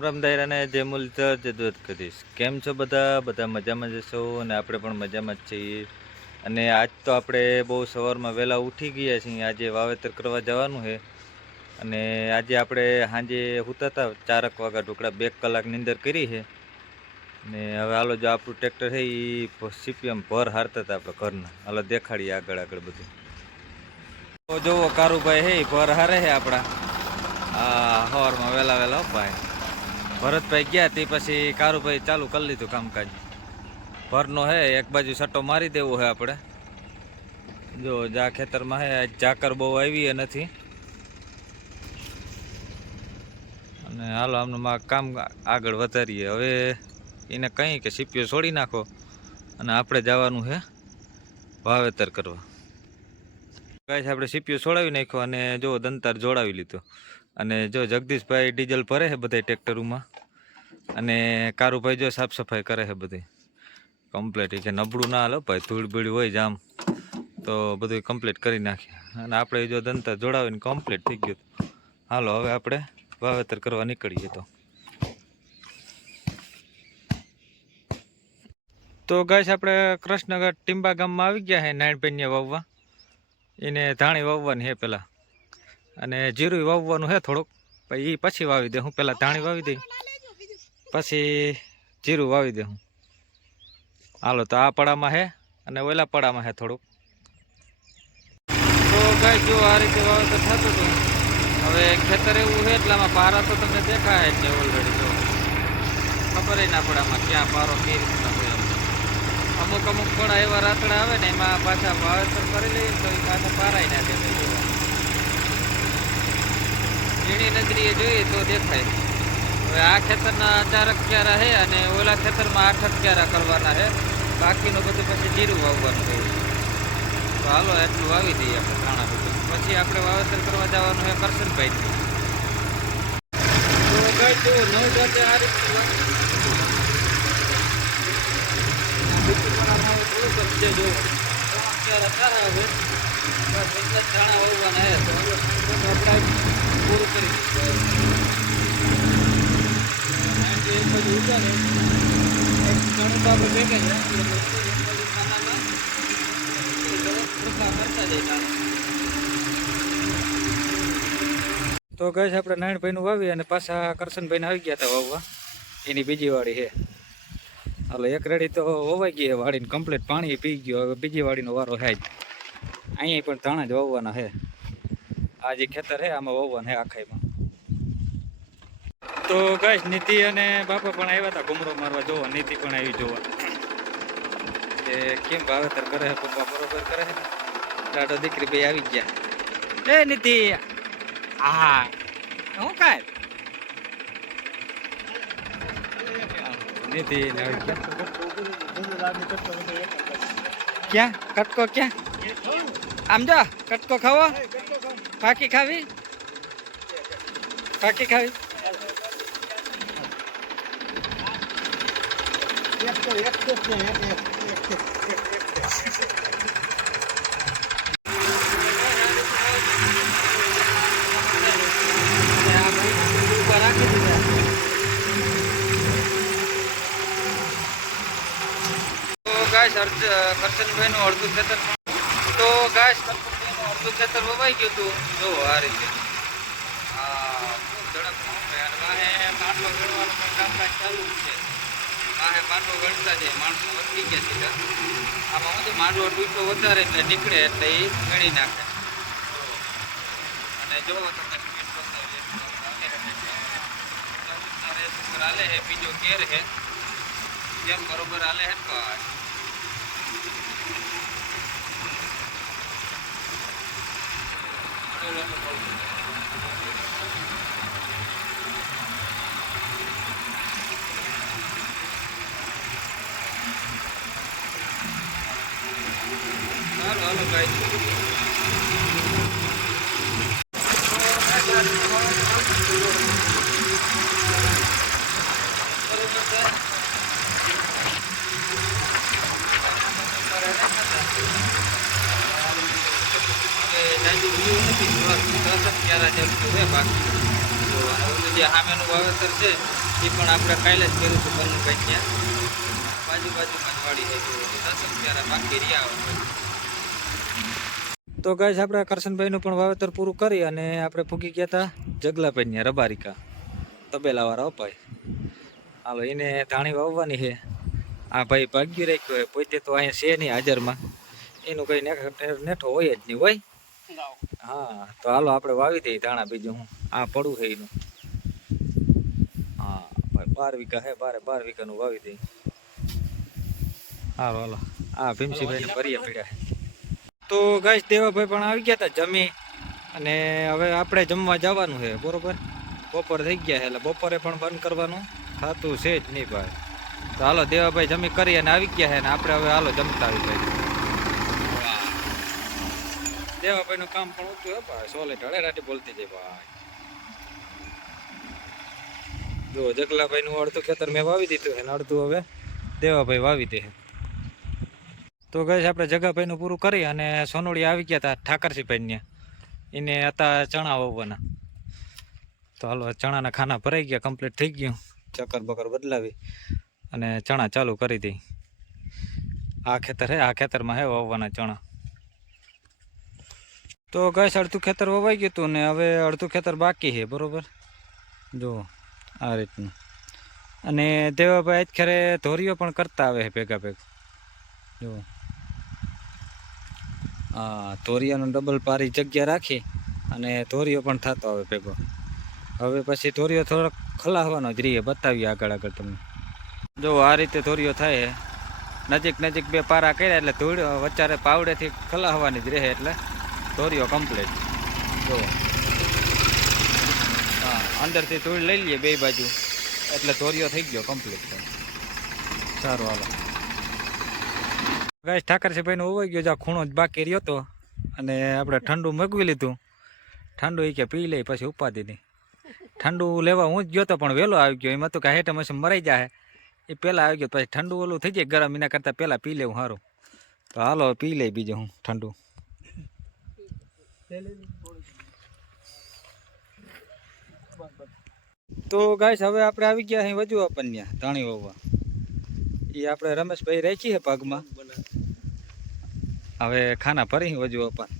રામ દાયરાને જય મુલતર જદવત કરીશ કેમ છો બધા? બધા મજામાં જશો અને આપણે પણ મજામાં જ છીએ. અને આજ તો આપણે બહુ સવારમાં વહેલા ઉઠી ગયા છીએ. આજે વાવેતર કરવા જવાનું છે. અને આજે આપણે સાંજે સૂતા હતા ચારક વાગ્યા ઢોકળા બે કલાકની નીંદર કરી છે. ને હવે હાલો જો આપણું ટ્રેક્ટર છે એ સીપીએમ ભર હારતા હતા આપણે ઘરના. હાલો દેખાડીએ આગળ આગળ બધું. તો જોવો કારુભાઈ હે ભર હારે છે આપણા. હા, સવારમાં વહેલા વહેલા ભાઈ. ભરતભાઈ ગયા તે પછી કારુભાઈ ચાલુ કરી લીધું કામકાજ. ભરનો હે, એક બાજુ સટ્ટો મારી દેવો હે આપણે. જો, જા ખેતરમાં હે ઝાકર બહુ આવી એ નથી. અને હાલો, આમનું કામ આગળ વધારીએ. હવે એને કહી કે સીપીઓ છોડી નાખો અને આપણે જવાનું છે વાવેતર કરવા. કાંઈ આપણે સીપીઓ છોડાવી નાખ્યો અને જો દંતાર જોડાવી લીધો. અને જો જગદીશભાઈ ડીઝલ ભરે છે બધા ટ્રેક્ટરોમાં? અને કારુભાઈ જો સાફ સફાઈ કરે છે બધી કમ્પ્લીટ છે. નબળું ના હાલો ભાઈ. ધૂળ બીળ હોય જામ તો બધું કમ્પ્લીટ કરી નાખીએ. અને આપણે જો દંતા જોડાવીને કમ્પ્લીટ થઈ ગયું. હાલો, હવે આપણે વાવેતર કરવા નીકળીએ તો. તો ગાઈસ, આપણે કૃષ્ણગઢ ટીંબા ગામમાં આવી ગયા છે નારાયણભાઈને વાવવા. એને ધાણી વાવવાની છે પહેલાં. અને જીરું વાવવાનું છે થોડુંક. પછી એ પછી વાવી દે હું પહેલાં ધાણી વાવી દઈ પછી જીરું વાવી દે હું. હાલો, તો આ પડામાં છે અને ઓલા પડામાં છે થોડુંક. તો ગાય જો આ રીતે વાવેતર થતું હતું. હવે ખેતર એવું છે એટલામાં પારા તો તમને દેખાય છે ઓલરેડી જો. ખબર ના પડે આમાં ક્યાં પારો કઈ રીતના હોય અમુક અમુક પડા એવા રાતડા આવે ને એમાં પાછા વાવેતર કરી લઈએ તો એ પાછા પારાય ના દે ઝીણી નજરીએ જોઈએ તો દેખાય. હવે આ ખેતરના અચારક ક્યારા છે અને ઓલા ખેતરમાં આઠક ક્યારા કરવાના છે. બાકીનું બધું પછી જીરું વાવવાનું છે. તો હાલો, એટલું વાવી દઈએ આપણે ધાણા બધું. પછી આપણે વાવેતર કરવા જવાનું છે કરશનભાઈ તો કઈ જો નવ જાતે આ રીતનું સારા હવે બસ એટલા જ વાવવાના છે આપણે પૂરું કરી. તો કહે છે આપણે નારાયણભાઈનું વાવી અને પાછા કરશનભાઈને આવી ગયા હતા વાવવા. એની બીજી વાડી છે. એટલે એક રેડી તો વવાઈ ગઈ વાળીને કમ્પ્લીટ પાણી પી ગયો. હવે બીજી વાડીનો વારો થાય અહીંયા પણ ધાણા જ વાવવાના છે. આ જે ખેતર છે, આમાં વવન છે આખાઈમાં તો ગાઈસ, નીતિ અને બાપા પણ આવ્યા હતા ઘુમરો મારવા. જોવા નીતિ પણ આવી જોવા કે કેમ વાવેતર કરે છે, પપ્પા બરોબર કરે છે? દાદો દીકરી ભાઈ આવી ગયા. એ નીતિ! હા હું કાંઈ નીતિ આવી ગયા. ક્યાં? કટકો ક્યાં? આમ જો કટકો ખાવો. પાકી ખાવી. ફાકી ખાવી. તો ગાય કરશનભાઈ નું અડધું ખેતર તો ગાય કરશનભાઈ અડધું ખેતર વવાઈ ગયું હતું. જો, આ રીતે. માંડવો ગણવાનું પણ કામકાજ ચાલુ છે. વાહે માંડવો ગણતા જાય, માણસો વધી ગયા સીધા. આમાં છે માંડવો ટૂંકો વધારે એટલે નીકળે એટલે એ ગણી નાખે. અને જો સ્પીડ હાલે છે, બીજો ગેર હે જેમ બરોબર હાલે ને તો આ હાલો હાલો ભાઈ જાજુ વ્યૂ નથી થોડાક દસ અગિયાર જેવું છે બાકી જોવાનું જે સામેનું વાવેતર છે એ પણ આપણે કાલે જ કર્યું હતું કનુભાઈ ત્યાં. બાજુ બાજુમાં જ વાળી દસ અત્યારે બાકી રહ્યા હોય. તો ગાય આપણે કરશનભાઈનું પણ વાવેતર પૂરું કરી અને આપણે ફૂગી ગયા હતા જગલાભાઈ રબારિકા તબેલાવાળા અપાય હાલો એને ધાણી વાવવાની છે. આ ભાઈ ભાગ્યું રાખ્યો હોય પોતે તો અહીંયા છે નહીં હાજરમાં. એનું કંઈ નેઠ- નેઠો હોય જ નહીં હોય? હા તો હાલો આપણે વાવી દઈએ ધાણા બીજું. હું આ પડું છે એનું. બાર વીઘા હે બારે બાર વીઘાનું વાવી દઈ હાલો હાલો. હા ભીમસીભાઈને ભરીએ પડ્યા તો ગાઈશ દેવાભાઈ પણ આવી ગયા હતા જમી. અને હવે આપણે જમવા જવાનું છે બરોબર? બપોર થઈ ગયા છે એટલે બપોરે પણ બંધ કરવાનું. થતું છે જ નહીં ભાઈ. તો હાલો દેવાભાઈ જમી કરી અને આવી ગયા છે ને આપણે હવે હાલો જમતા આવી ભાઈ દેવાભાઈ નું કામ પણ ઊંચું હે ભાઈ. સોલે ઢળે રાટી બોલતી જાય ભાઈ. જો જગલાભાઈનું અડધું ખેતર મેં વાવી દીધું છે ને અડધું હવે દેવાભાઈ વાવી દે તો ગઈ આપણે જગાભાઈ નું પૂરું કરી અને સોનોડી આવી ગયા હતા ઠાકરસિંહભાઈ ને. એને હતા ચણા વાવવાના. તો હાલો ચણાના ખાના ભરાઈ ગયા કમ્પ્લીટ થઈ ગયું. ચક્કર બકર બદલાવી અને ચણા ચાલુ કરી દઈ. આ ખેતર હે આ ખેતરમાં હે વાવવાના ચણા. તો ગઈ અડધું ખેતર વવાઈ ગયું હતું ને હવે અડધું ખેતર બાકી છે, બરોબર? જો આ રીતનું. અને દેવાભાઈ ખેરે ધોરીઓ પણ કરતા આવે છે ભેગા ભેગા. જો. હા ધોરિયાનો ડબલ પારી જગ્યા રાખી અને ધોરીઓ પણ થતો આવે ભેગો. હવે પછી ધોરીઓ થોડોક ખલાવવાનો જ રહીએ, બતાવીએ આગળ આગળ તમને. જો, આ રીતે ધોરીઓ થાય. નજીક નજીક બે પારા કર્યા એટલે ધૂળ વચ્ચારે પાવડેથી ખલાવવાની જ રહે એટલે ધોરીઓ કમ્પ્લીટ જો. હા અંદરથી ધૂળ લઈ લઈએ બે બાજુ. એટલે ધોરિયો થઈ ગયો કમ્પ્લીટ સારું, હાલો. ગાય ઠાકરસિંહભાઈનો નું ગયો જ્યાં ખૂણો જ બાકી રહ્યો તો. અને આપણે ઠંડુ મગવી લીધું. ઠંડુ એ કે પી લઈ પછી ઉપાધિની ઠંડુ લેવા હું જ ગયો હતો પણ વહેલો આવી ગયો. એમાં તો કે હેઠ મશીન મરાઈ જાય એ પહેલાં આવી ગયો, પછી ઠંડુ ઓલું થઈ જાય ગરમ, એના કરતાં પહેલાં પી લેવું સારું. તો હાલો, પી લઈ બીજું હું ઠંડુ. તો ગાઈસ હવે આપણે આવી ગયા અહીં વજુ આપણને ધાણી વાવવા. એ આપણે રમેશભાઈ રાખી છે પગમાં હવે ખાના ભરી વજુ અપન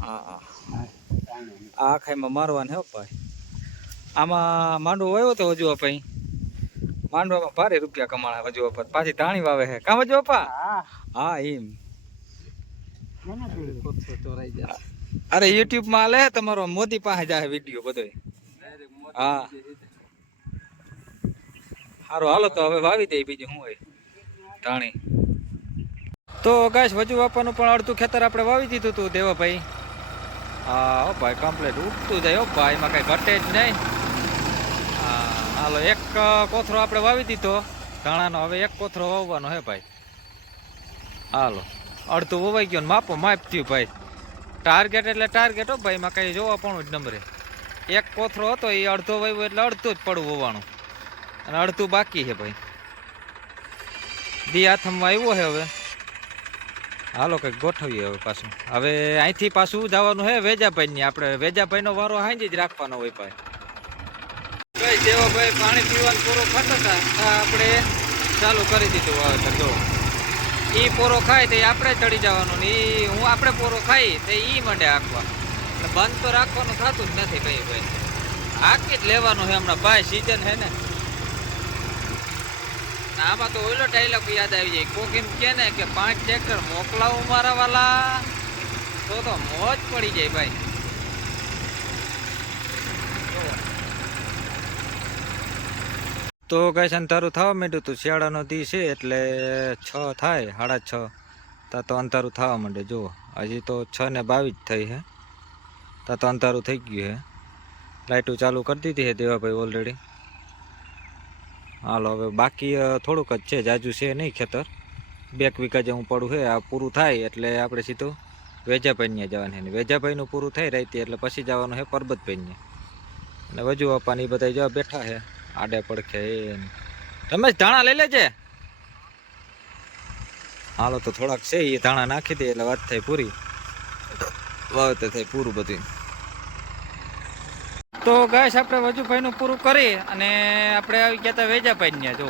હા આ ખાઈમાં મારવાને હો ભાઈ. આમાં માંડવો આવ્યો તો હજુ અપાઈ માંડવામાં ભારે રૂપિયા કમાણા હજુ અપન પાછી ધાણી વાવે હે. કામ હજુ અપા હા. એમ અરે યુટ્યુબમાં લે તમારો મોદી પાસે જાય વીડિયો બધો હા. સારું હાલો તો હવે વાવી દઈ બીજું શું હોય. ધાણી. તો ગાઈસ, વજુ આપવાનું પણ અડધું ખેતર આપણે વાવી દીધું હતું દેવાભાઈ. હા ઓ ભાઈ કમ્પ્લેટ ઉઠતું જાય ઓ ભાઈ, એમાં કઈ ઘટે જ નહીં. હા, હાલો, એક કોથરો આપણે વાવી દીધો. ધાણાનો હવે એક કોથરો વાવવાનો હે ભાઈ. હાલો, અડધું વવાઈ ગયો ને માપો માપ થયું ભાઈ. ટાર્ગેટ એટલે ટાર્ગેટ હો ભાઈ, એમાં કઈ જોવા પણ જ નંબરે એક કોથરો હતો, એ અડધો વાવ્યો એટલે અડધું જ પડવું હોવાનું. અને અડધું બાકી છે ભાઈ. દી હાથમાં આવ્યો છે હવે. હાલો કંઈક ગોઠવીએ હવે પાછું. હવે અહીંથી પાછું જવાનું છે વેજાભાઈની. આપણે વેજાભાઈનો વારો હાંજી જ રાખવાનો હોય ભાઈ. જેવો ભાઈ પાણી પીવાનું પૂરો ખાતા હતા આપણે ચાલુ કરી દીધું વાવેતર જો. એ પોરો ખાય તો એ આપણે ચડી જવાનું ને એ હું આપણે પોરો ખાઈ તો ઈ મંડે આખવા એટલે બંધ તો રાખવાનું થતું જ નથી ભાઈ ભાઈ. આખી જ લેવાનું છે હમણાં. ભાઈ સિઝન છે ને. ને આમાં તો ઓઈલો ડાયલોગ યાદ આવી જાય. કોક એમ કે ને કે પાંચ ટ્રેક્ટર મોકલાવું મારા વાલા. તો તો મોજ પડી જાય ભાઈ. તો કઈ અંધારું થવા માંડ્યું તું? શિયાળાનો દી છે એટલે છ થાય, સાડા છ. તા અંધારું થવા માંડે, જુઓ. હજી તો છ ને બાવીસ થઈ છે. તા તો અંધારું થઈ ગયું છે લાઇટો ચાલુ કરી દીધી છે દેવાભાઈ ઓલરેડી હાલો, હવે બાકી થોડુંક જ છે, જાજુ છે નહીં ખેતર. બેક વીઘા જેવું પડું છે આ પૂરું થાય એટલે આપણે સીધું વેજાભાઈને જવાનું છે વેજાભાઈનું પૂરું થાય રાતે એટલે પછી જવાનું છે પરબતભાઈને અને વજુ અપાને એ બધા જવા બેઠા છે આડે પડખે એ. રમેશ, ધાણા લઈ લેજે. હાલો, તો થોડાક છે એ ધાણા નાખી દે એટલે વાત થાય પૂરી. વાવેતર થાય પૂરું બધું. તો ગાય આપણે વજુભાઈનું પૂરું કરી અને આપણે આવી ગયા હતા વેજાભાઈ ત્યાં જો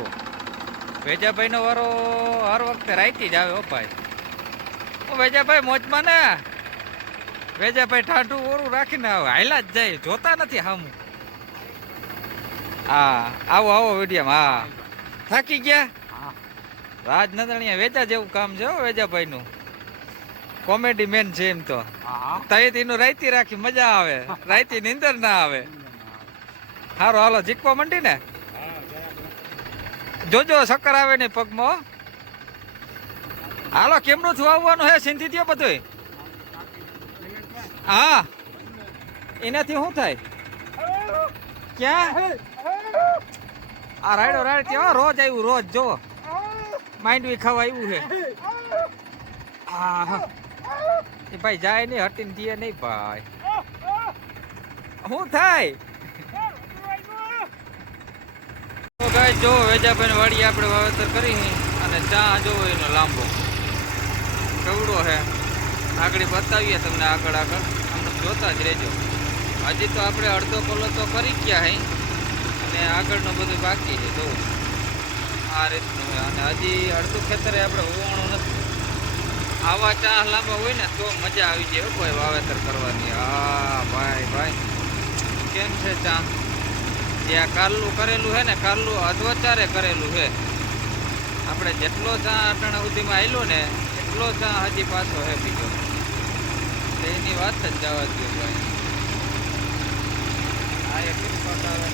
વેજાભાઈનો વારો હર વખતે રાઈતી જ આવે હો ભાઈ. ઓ વેજાભાઈ મોજમાં ને. વેજાભાઈ ઠાઠું ઓરું રાખીને આવે હાયલા જ જાય જોતા નથી હામું. હા આવો આવો વિડીયમ હા. થાકી ગયા? રાજનંદણીયા વેજા જેવું કામ છે હો વેજાભાઈનું. કોમેડી મેન છે એમ તો. તઈ એનું રાયતી રાખી મજા આવે. રાયતી નીંદર ના આવે. હારો હાલો જીકવા મંડી ને? જોજો શક્કર આવે ને પગમાં હાલો કેમનું થયું આવવાનું હે? સિંધી થયો બધું હા. એનાથી શું થાય? ક્યાં? આ રાયડો રાયડ કેવા રોજ આવ્યું રોજ જો. માંડવી ખાવા આવ્યું છે હા હા. ભાઈ જાય નહીં, હટીને દીએ નહીં ભાઈ. શું થાય? તો ગાય જો વેજાભાઈ વાડી આપણે વાવેતર કરી અને ચા જોવો એનો લાંબો. કેવડો છે આગળ બતાવીએ તમને આગળ આગળ. આમ જોતા જ રહેજો. હજી તો આપણે અડધો કોલો તો કરી ગયા હે. અને આગળનું બધું બાકી છે જોવું આ રીતનું. અને હજી અડધું ખેતરે આપણે આવા ચા લાંબા હોય ને તો મજા આવી જાય કોઈ વાવેતર કરવાની. હા, ભાઈ ભાઈ. કેમ છે ચા? આ કારલું કરેલું છે ને, કારલું અધવચારે કરેલું છે આપણે જેટલો ચા અટાણા સુધીમાં આવેલો ને, એટલો ચા હજી પાછો હે બીજો. એની વાત જ જવા દો ભાઈ. આ એક આવે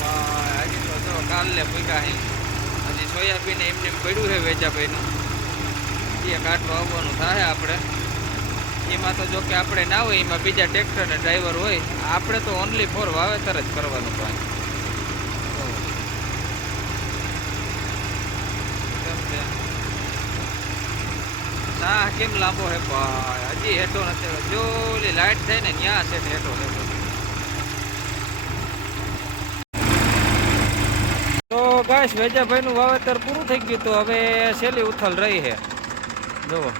ભાઈ, હજી તો જો કાલે ભૂગા હે. હજી સોયાબીન એમને એમ પડ્યું છે વેચાભાઈનું એ કાઢવા આવવાનું થાય આપણે. એમાં તો જો કે આપણે ના હોય, એમાં બીજા ટ્રેક્ટર ને ડ્રાઈવર હોય, આપણે તો ઓનલી ફોર વાવેતર જ કરવાનું પાણી ના કેમ લાંબો હે ભાઈ? હજી હેઠો નથી જો ઓલી લાઈટ થાય ને ત્યાં છે હેઠો હેઠો. ગાઈસ વેજાભાઈનું વાવેતર પૂરું થઈ ગયું તો હવે છેલ્લી ઉથલ રહી છે. જુઓ.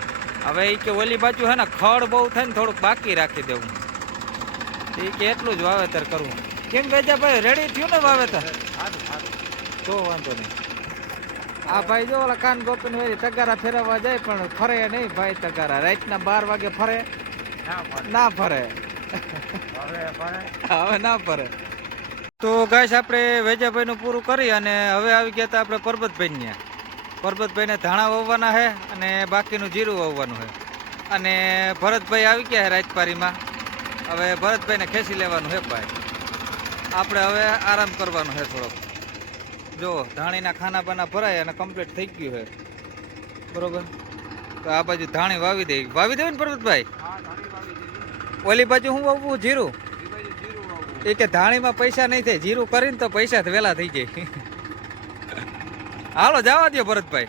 હવે એ કે ઓલી બાજુ હે ને ખડ બહુ થાય ને થોડુંક બાકી રાખી દેવું. એ કે એટલું જ વાવેતર કરવું. કેમ વેજાભાઈ રેડી થયું ને વાવેતર? તો વાંધો નહીં. આ ભાઈ જો ઓલા કાન ગોપીને વેરી તગારા ફેરવવા જાય પણ ફરે નહીં ભાઈ તગારા. રાતના બાર વાગે ફરે? ના ફરે. હવે ના ફરે. તો ગાઈસ આપણે વેજાભાઈનું પૂરું કરી અને હવે આવી ગયા હતા આપણે પરબતભાઈ ત્યાં પરબતભાઈને ધાણા વાવવાના છે અને બાકીનું જીરું વાવવાનું છે અને ભરતભાઈ આવી ગયા છે રાજપારીમાં. હવે ભરતભાઈને ખેંચી લેવાનું છે ભાઈ. આપણે હવે આરામ કરવાનો છે થોડોક. જો ધાણીના ખાના બાના ભરાય અને કમ્પ્લીટ થઈ ગયું છે બરોબર? તો આ બાજુ ધાણી વાવી દઈ વાવી દેવી ને પરબતભાઈ ઓલી બાજુ હું વાવવું જીરું? એ કે ધાણીમાં પૈસા નહીં થાય, જીરું કરીને તો પૈસા વહેલા થઈ જાય. હાલો, જવા દો ભરતભાઈ.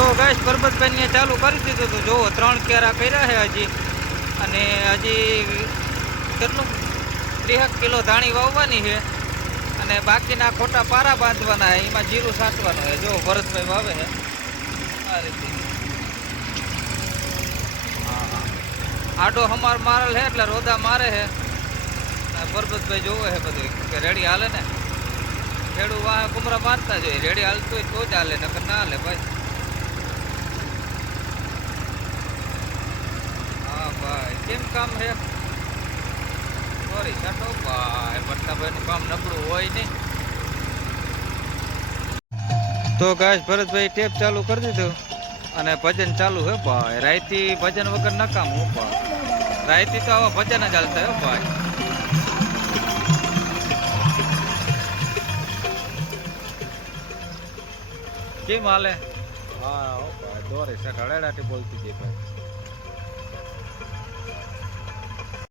તો ગાઈસ પરબતભાઈને ચાલુ કરી દીધું હતું. જુઓ ત્રણ કેરા કર્યા છે હજી. અને હજી કેટલું? ત્રીસેક કિલો ધાણી વાવવાની છે. અને બાકીના ખોટા પારા બાંધવાના છે. એમાં જીરું સાચવાનું છે. જો ભરતભાઈ વાવે છે. આ રીતે. હા, હા. આડો હમાર મારેલ છે એટલે રોદા મારે છે. પરબતભાઈ જોવે છે બધું. કે રેડી હાલે ને? ખેડૂ વાહ કુમરા બાંધતા જોઈએ રેડી હાલતું હોય તો જ હાલે નકર ના હાલે ભાઈ હા ભાઈ કેમ કામ છે? સોરી છાટો ભાઈ ભટ્ટાભાઈનું કામ નબળું હોય નહીં તો ગાય ભરતભાઈ, ટેપ ચાલુ કરી દીધું. અને ભજન ચાલુ હે ભાઈ. રાયતી ભજન વગર નકામ હું, ભાઈ. રાયતી તો આવા ભજન જ હાલતા, હે, ભાઈ. કેમ હાલે? હા, હો દોરે છે ઢળેડાટી બોલતી જઈ ભાઈ.